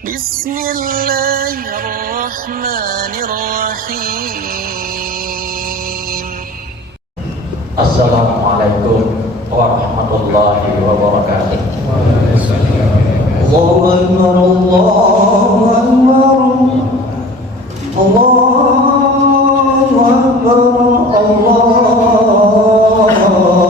Bismillahirrahmanirrahim. Assalamualaikum warahmatullahi wabarakatuh. Allahu Akbar, Allahu Akbar, Allahu Akbar, Allahu Akbar.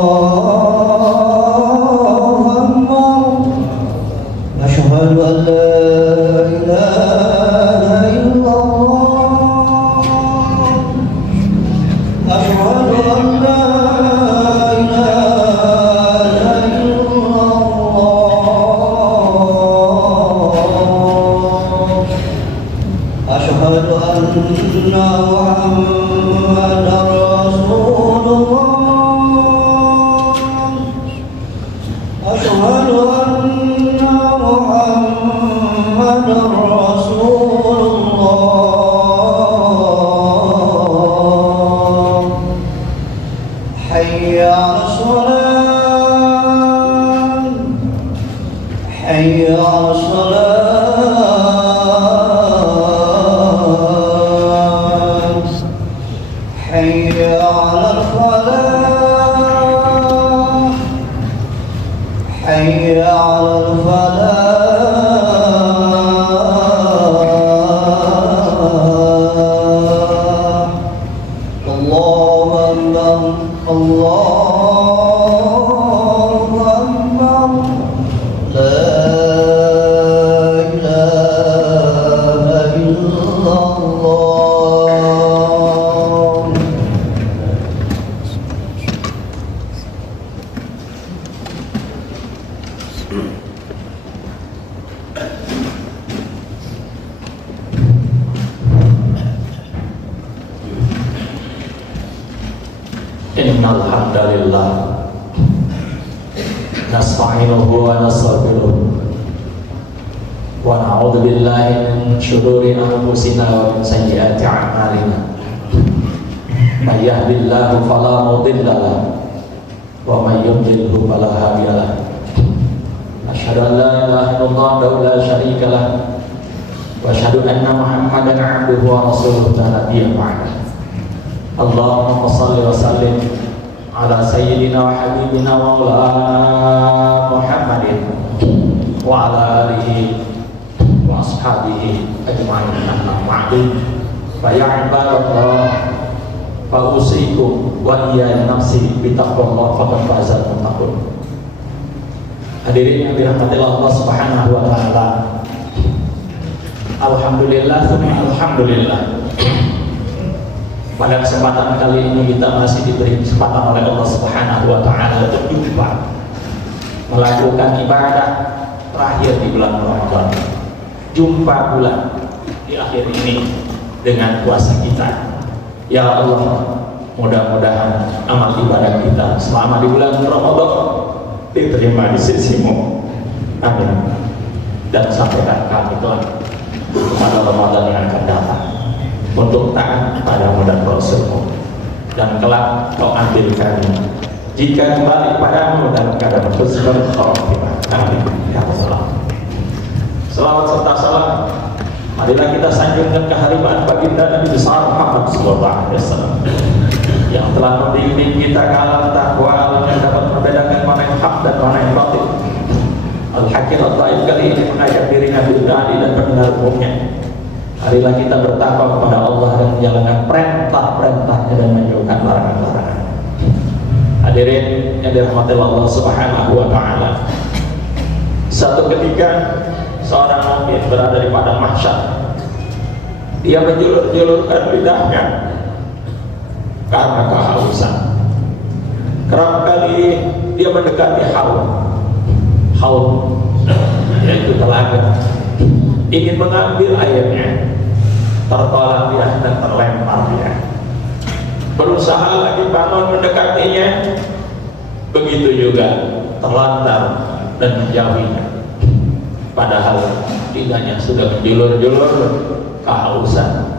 Asyhadu an la ilaha illallah. Asyhadu an la Innal hamdalillah nasta'inuhu wa nastaghfiruh wa na'udzu billahi min shururi anfusina wa min sayyiati a'malina. May yahdihillahu fala mudilla lahu wa may yudlilhu fala hadiya lahu. Asyhadu an la ilaha illallah wa la syarika lahu wa asyhadu anna Muhammadan 'abduhu wa rasuluhu la nabiyya ba'dahu. Allahumma shalli wa sallim ala sayyidina wa habibina wa maulana Muhammadin wa ala alihi wa ashabihi ajma'in, amma ba'du. Fa ya ibadallah, fa usikum wa iyya nafsi bi taqwallah faqad fazal muttaqun. Hadirin yang dirahmati Allah Subhanahu wa taala. Alhamdulillah, alhamdulillah. Pada kesempatan kali ini kita masih diberi kesempatan oleh Allah Subhanahu wa taala untuk jumpa melakukan ibadah terakhir di bulan Ramadan. Jumpa bulan di akhir ini dengan puasa kita. Ya Allah, mudah-mudahan amal ibadah kita selama di bulan Ramadan diterima di sisi-Mu. Amin. Dan sampaikan kami kelak pada Ramadan yang akan datang untuk taat padamu dan Rasul-Mu, dan kelak Kau ambil kami jika kembali padamu dan keadaan husnul khotimah. Amin ya Allah. Selawat serta salam marilah kita sanjungkan kehadiran baginda Nabi besar Muhammad sallallahu alaihi wasallam yang telah membimbing kita ke alam takwa yang dapat membedakan mana yang hak dan mana yang batil. Al-Hakim Al-Taib kali ini mengajak dirinya berdali dan mendengar umumnya. Marilah kita bertakwa kepada Allah dan menjalankan perintah-perintahnya dan menjauhkan larangan-larangan. Hadirin yang dirahmati Allah Subhanahu wa taala. Satu ketika seorang mukmin berada di padang mahsyar. Dia menjulur-julurkan lidahnya karena kehausan. Kerap kali dia mendekati haud, yaitu telaga, ingin mengambil airnya, tertolak dia dan terlempar dia. Berusaha lagi bangun mendekatinya, begitu juga terlantar dan menjauhinya. Padahal lidahnya sudah menjulur-julur kehausan.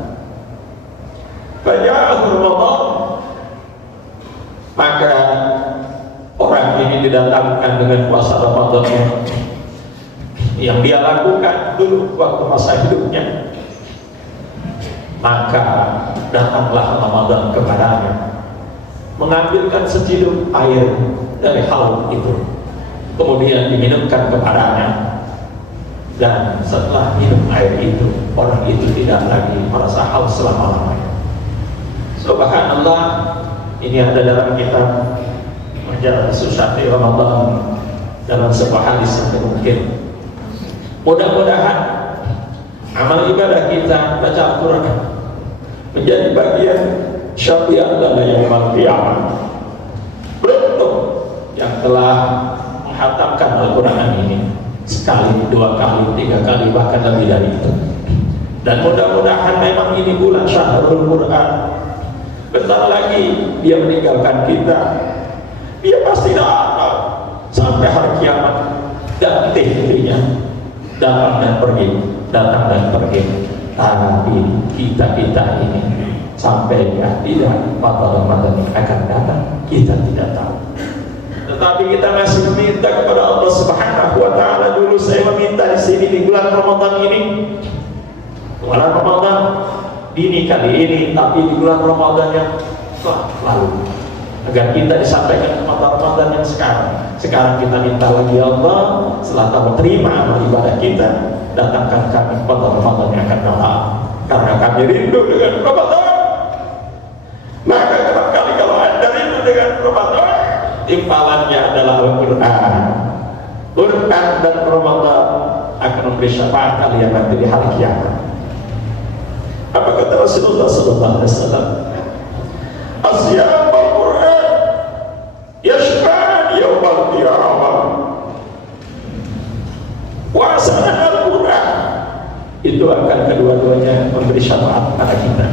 Faja'ahu Ramadan, maka orang ini didatangkan dengan puasa Ramadan yang dia lakukan dulu waktu masa hidupnya, maka datanglah Ramadan kepadanya, mengambilkan seciduk air dari haud itu, kemudian diminumkan kepadanya, dan setelah minum air itu, orang itu tidak lagi merasa haus selama-lamanya. Subhanallah, ini ada dalam kitab Majalah Susyati Ramadan dalam sebuah hadis yang mungkin. Mudah-mudahan amal ibadah kita baca Al-Quran menjadi bagian syafi'an lana yaumil qiyamah. Beruntung yang telah menghatamkan Al-Quran ini sekali, 2 kali, 3 kali, bahkan lebih dari itu. Dan mudah-mudahan memang ini bulan Syahrul Quran. Bentar lagi dia meninggalkan kita, dia pasti datang sampai hari kiamat, dan dirinya datang dan pergi, datang dan pergi. Tapi kita ini sampai tidak pada Ramadan akan datang, kita tidak tahu. Tetapi kita masih meminta kepada Allah Subhanahu wa taala. Dulu saya meminta di sini di bulan Ramadan ini, bulan Ramadan dini kali ini, tapi di bulan Ramadan yang telah lalu, agar kita disampaikan kepada Ramadan yang sekarang kita minta lagi, ya Allah, setelah kamu terima amal ibadah kita, datangkan kami kepada Ramadan yang akan datang, karena kami rindu dengan Ramadan. Maka kali kalau Anda rindu dengan Ramadan, timpalannya adalah Al-Quran. Quran dan Ramadan akan memberi syafaat kalian nanti di hari kiamat. Apa kata Rasulullah sallallahu alaihi wasallam? Asyam Al-Quran yashfa'an yawmal qiyamah. Puasa dan Al-Quran itu akan kedua-duanya memberi syafaat pada kita.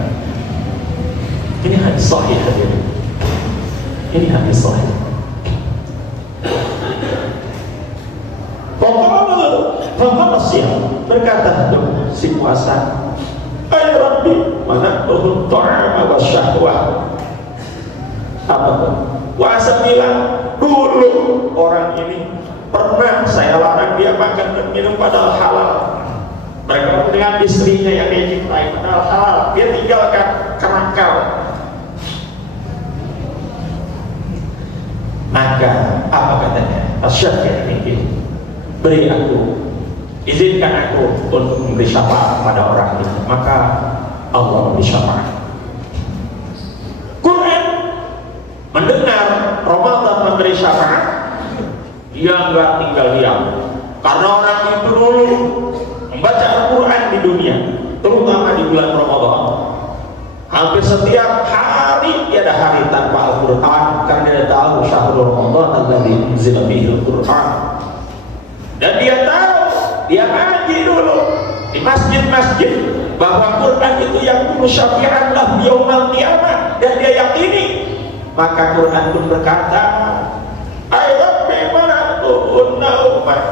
Ini hadis sahih hadirin. Ini hadis sahih. Pokoknya siang berkata si puasa, ay Rabbi, mana tuhun ta'ama wa syahwah. Apa tuh? Puasa bilang, dulu orang ini pernah saya larang dia makan dan minum padahal halal. Mereka dengan istrinya yang dia cintai padahal halal, dia tinggalkan kenakal. Maka apa katanya? Asyafir ini, beri aku, izinkan aku untuk memberi syafaat pada orang itu. Maka Allah memberi syafaat. Quran mendengar Ramadan memberi syafaat, dia enggak tinggal diam, karena orang itu dulu membaca Al-Quran di dunia, terutama di bulan Ramadan. Hampir setiap hari tiada hari tanpa Al-Quran, karena dia tahu syahrul Ramadan alladzi unzila fihi Al-Quran. Dan dia tahu, dia ngaji dulu di masjid-masjid bahwa Quran itu yang dulu syafi'an lah yaumal qiyamah, dan dia yakini. Maka Quran pun berkata, ay Rabbi mana'tu'unna ummah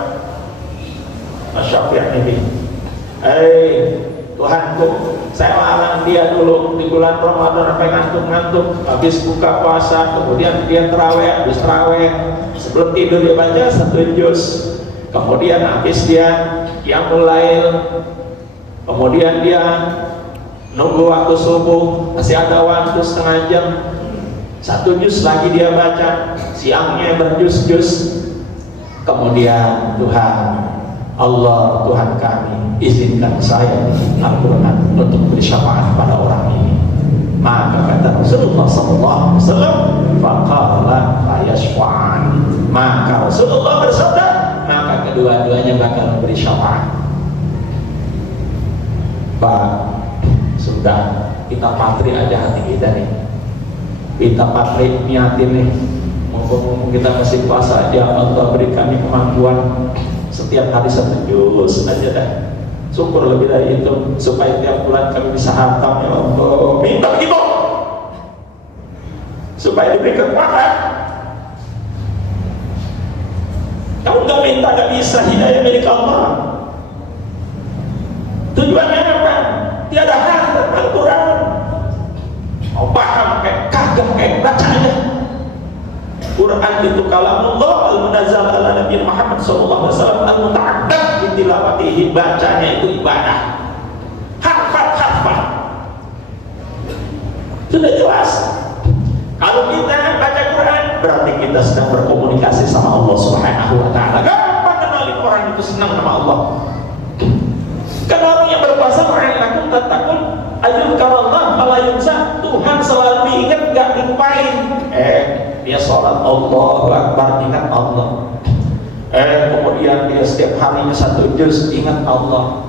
asyafi'an ini, Tuhanku, saya larang dia dulu di bulan Ramadan sampai ngantuk-ngantuk, habis buka puasa, kemudian dia terawih, habis terawih sebelum tidur dia baca 1 juz, kemudian habis dia qiyamul lail, kemudian dia nunggu waktu subuh, masih ada waktu setengah jam, 1 juz lagi dia baca, siangnya berjuz-juz. Kemudian Tuhan Allah, Tuhan kami, izinkan saya Al-Quran untuk beri syafaat pada orang ini. Maka kata Rasulullah SAW, faqala fayashfa'an, maka Rasulullah bersabda, maka kedua-duanya bakal memberi syafaat. Pak, sudah kita patri aja hati kita nih, kita patri niatin nih, mumpung kita masih puasa aja, Allah beri kami kemampuan setiap hari 1 juz aja dah, syukur lebih dari itu, supaya tiap bulan kami bisa hatam, ya Allah, minta begitu supaya diberi kekuatan. Kamu nggak minta nggak bisa, hidayah milik Allah. Tujuannya apa? Tiada hal Al-Quran mau paham kayak kagak kayak baca aja. Quran itu kalamullah al-munazzal ala Nabi Muhammad sallallahu alaihi wasallam al-muta'addad bi tilawatihi, bacanya itu ibadah. Harfat. Sudah jelas. Kalau kita baca Quran, berarti kita sedang berkomunikasi sama Allah Subhanahu wa Ta'ala. Gampang kenalin orang itu senang sama Allah. Karena orang yang berpuasa ma'alakum tatakun ayun karallah malayunsa, Tuhan selalu diingat, gak dilupain. Dia sholat Allahu Akbar, ingat Allah. Kemudian dia setiap harinya 1 juz, ingat Allah.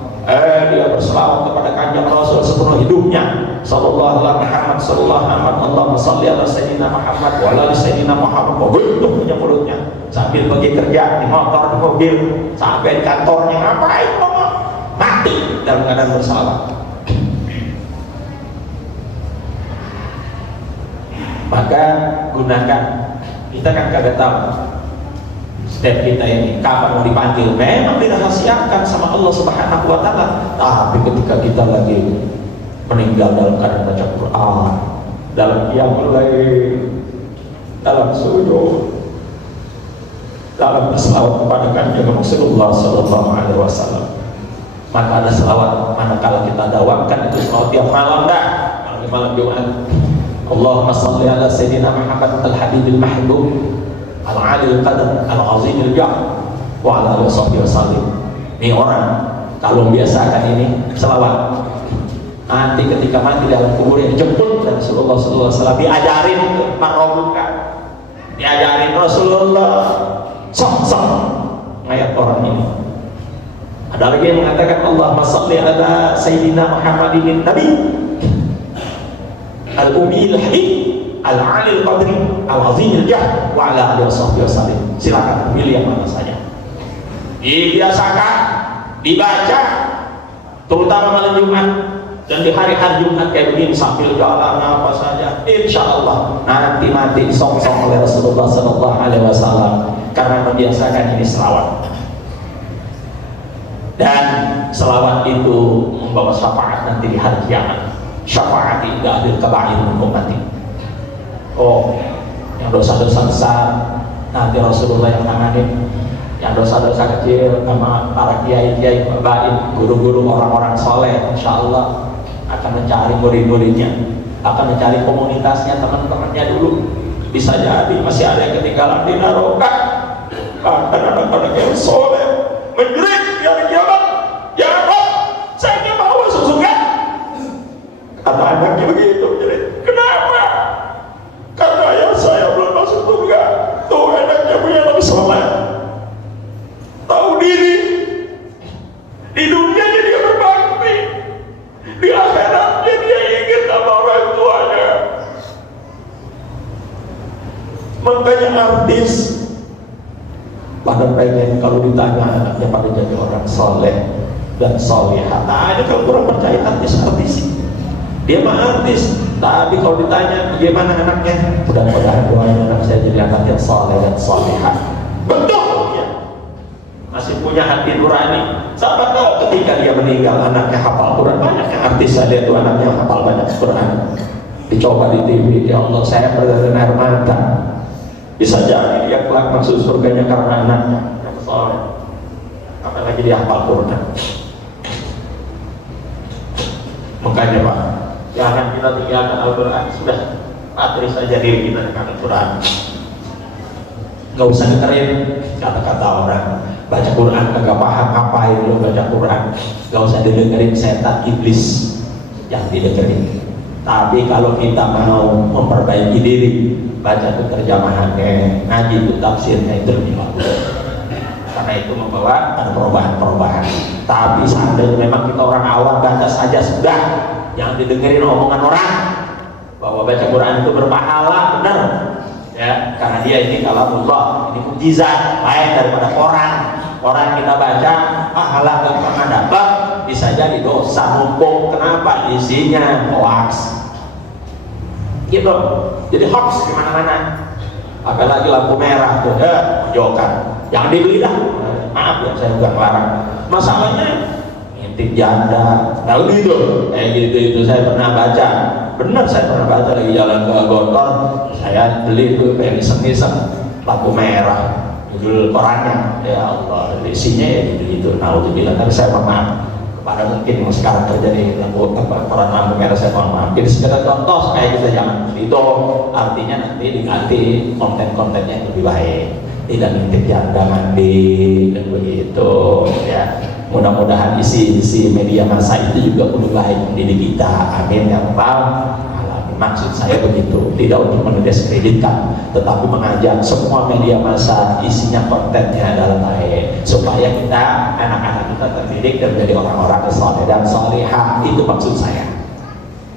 Dia berselawat kepada Kanjeng Rasul sepenuh hidupnya, sallallahu alaihi Muhammad, sallallahu alaihi Allahumma shalli ala sayyidina Muhammad wa ala sayyidina Muhammad. Begitu punya mulutnya sambil pergi kerja, di motor, di mobil, sampai di kantornya, ngapain ngomong? Mati dalam keadaan bersalawat. Maka gunakan, kita kan kagak tahu setiap kita ini kapan mau dipanggil. Memang dirahasiakan sama Allah Subhanahu wa Ta'ala, tapi ketika kita lagi meninggal dalam keadaan baca Quran, dalam qiyamul lail, dalam sujud, dalam berselawat kepada Kanjeng Rasulullah sallallahu alaihi wasallam, maka ada selawat manakala kita dawakan itu selawat tiap malam dah. Kalau di malam Jumat, Allahumma shalli ala sayyidina Muhammad al-habibil mahbub al-alil qadar al-azimil jah wa ala alihi wasallam. Ini orang kalau biasakan ini selawat, nanti ketika mati dalam kubur yang dijemput Rasulullah sallallahu alaihi wasallam, diajarin ke Marobuka, diajarin Rasulullah sok ayat orang ini. Ada lagi yang mengatakan Allahumma shalli ala sayyidina Muhammadin nabi al-ummi al-habib al-alil qadri al-azimil jah wa ala alihi wasallam. Silakan pilih yang mana saja. Dibiasakan dibaca terutama malam Jumat dan di hari-hari Jumat kayak begini sambil jalan apa saja, insya Allah nanti mati disong-song oleh Rasulullah sallallahu alaihi wasallam karena membiasakan ini selawat. Dan selawat itu membawa syafaat nanti di hari kiamat. Syafaat tidak adil kebair ummati. Yang dosa-dosa besar nanti Rasulullah yang tanganin, yang dosa-dosa kecil sama para kiai-kiai baik, guru-guru orang-orang soleh, insya Allah akan mencari murid-muridnya, akan mencari komunitasnya, teman-temannya dulu. Bisa jadi masih ada yang ketinggalan di neraka. Bahkan anak-anak yang soleh menjerit di hari kiamat, ya Allah, saya ingin mau masuk surga. Kata anaknya begitu menjerit, kenapa? Karena ayah saya belum masuk surga. Tuh anaknya punya nabi soleh, tahu diri. Di dunianya dia berbakti, di akhiratnya dia ingin sama orang tuanya. Makanya artis pada pengen kalau ditanya anaknya pada jadi orang soleh dan solehah. Nah, ini kalau kurang percaya artis dia mah artis, tapi kalau ditanya gimana anaknya, mudah-mudahan doain anak saya jadi anak yang soleh dan solehah. Betul ya, masih punya hati nurani. Siapa tahu ketika dia meninggal anaknya hafal Quran. Banyak yang artis saya lihat tuh anaknya hafal banyak Quran. Dicoba di TV, ya Allah saya berdarah air mata. Bisa jadi dia kelak masuk surganya karena anaknya yang soleh, apalagi dia hafal Quran. Makanya Pak, jangan kita tinggalkan Al-Quran, sudah patris saja diri kita dengan Al-Quran. Gak usah dengerin kata-kata orang. Baca Quran kagak paham, ngapain lo baca Quran? Gak usah didengerin setan iblis yang didengerin. Tapi kalau kita mau memperbaiki diri, baca itu terjemahannya, ngaji itu tafsirnya, itu lebih bagus. Karena itu membawa ada perubahan-perubahan. Tapi seandainya memang kita orang awam, baca saja sudah, jangan didengerin omongan orang bahwa baca Quran itu berpahala, benar ya, karena dia ini kalamullah, ini mukjizat, lain daripada Quran kita baca pahala gak pernah dapat, bisa jadi dosa numpuk. Kenapa? Isinya hoax gitu, jadi hoax di mana-mana. Apalagi lampu merah tuh, pojokan, jangan dibeli dah. Maaf ya, saya bukan larang. Masalahnya ngintip janda, tahu gitu, gitu saya pernah baca. Benar, saya pernah baca lagi jalan ke Gontor, saya beli tuh pengen iseng-iseng lampu merah, judul korannya, ya Allah, isinya ya gitu. Naudzubillah. Tapi saya mohon maaf kepada mungkin yang sekarang terjadi koran lampu merah, saya mohon maaf. Jadi sekedar contoh kayak kita jangan itu, artinya nanti diganti konten-kontennya yang lebih baik, tidak ngintip janda mandi dan begitu ya. Mudah-mudahan isi media massa itu juga lebih baik mendidik kita, amin ya rabbal alamin. Maksud saya begitu, tidak untuk mendiskreditkan, tetapi mengajak semua media massa isinya kontennya adalah baik, supaya kita, anak-anak kita terdidik dan menjadi orang-orang yang saleh dan salihah. Itu maksud saya.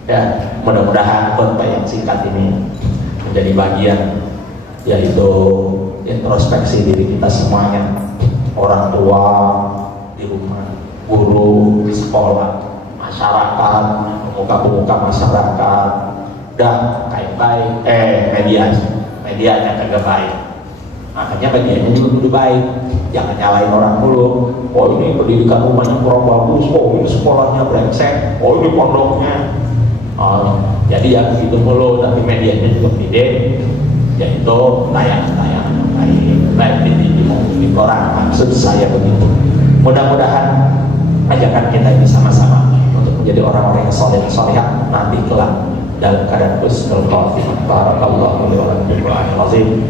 Dan mudah-mudahan khutbah yang singkat ini menjadi bagian, yaitu introspeksi diri kita semuanya, orang tua di rumah, guru di sekolah, masyarakat, pemuka-pemuka masyarakat, dah baik medianya kagak baik, makanya medianya juga udah baik, jangan nyalain orang dulu. Oh ini pendidikan rumahnya kurang bagus, oh ini sekolahnya brengsek, oh ini pondoknya. Jadi ya begitu mulu, tapi medianya juga pendidik, yaitu tayangan-tayangan baik di koran. Maksud saya begitu. Mudah-mudahan ajakan kita ini sama-sama untuk menjadi orang-orang yang saleh dan salihah nanti kelak dalam keadaan husnul khatimah. Barakallahu li wa lakum bil Qur'anil azim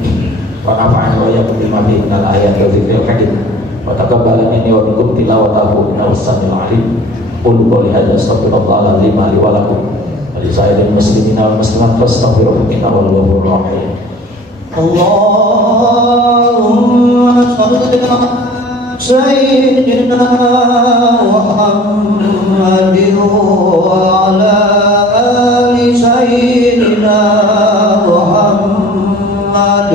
wa nafa'ani wa iyyakum bima fihi minal ayati wa dzikril hakim wa taqabbal minni wa minkum tilawatahu innahu as-sami'ul 'alim. Qul qawli hadza astaghfirullahal azim li wa lakum wa li sa'iril muslimina wal muslimat fastaghfiruhu innahu huwal ghafurur rahim. Allahumma shalli ala Sayyidina Muhammadin wa ala ali Sayyidina Muhammad.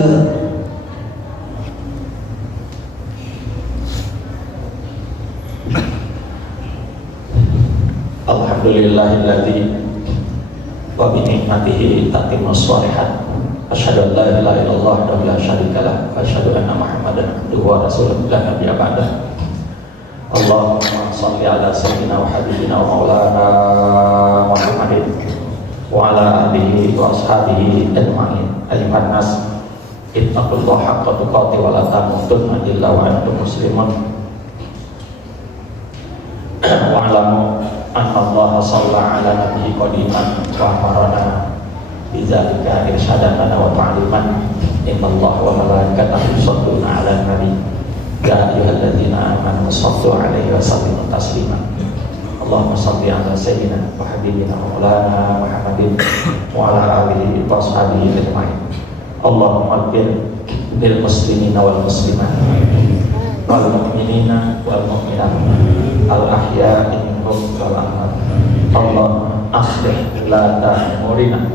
Alhamdulillahilladzi wa bi ni'matihi tatimmus shalihat. Asyhadu an la ilaha illallah wa la syarika lah, wa asyhadu anna Muhammadan abduhu wa rasuluhu la nabiyya ba'dah. Allahumma shalli ala sayyidina wa habibina wa maulana Muhammadin wa ala alihi wa ashabihi ajma'in. Ayyuhan nas ittaqullaha haqqa tuqatih wa la tamutunna illa wa antum muslimun. Wa'lamu anna Allah shalla ala nabiyyi qadiman wa amarana bidzalika irsyadan lana wa ta'liman. Innallaha wa malaikatahu yusholluna 'alan nabi ya ayyuhalladzina amanu shallu 'alaihi wa sallimu taslima. Allahumma shalli 'ala sayyidina wa habibina maulana Muhammadin wa 'ala alihi wa sahbihi ajma'in. Allahumma ighfir lil muslimina wal muslimat wal mu'minina wal mu'minat al ahya'i minhum wal amwat. Allahumma aslih lana umurina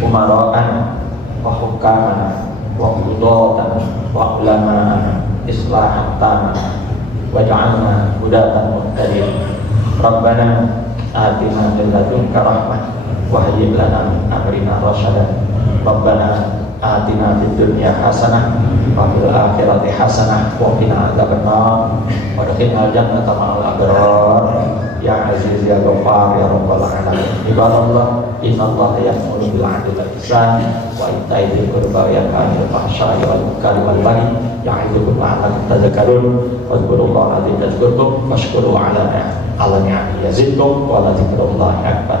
umara'an wa hukaman wa qudatan wa ulama'an islahan tanah waj'alna hudatan muhtadin. Rabbana atina min ladunka rahmah wa hayyi' lana min amrina rashadan. Rabbana atina fid dunya hasanah wa fil akhirati hasanah wa qina adzabannar wa adkhilna jannata ma'al abrar ya aziz ya ghaffar ya rabbal alamin. Ibadallah, innallaha ya'muru bil 'adli wal ihsan wa ita'i dzil qurba wa yanha 'anil fahsya'i wal munkari wal baghi ya'idukum la'allakum tadhakkarun. Wadhkurullaha 'azza wa jalla washkuruhu 'ala ni'amihi yazidkum wa la dzikrullahi akbar.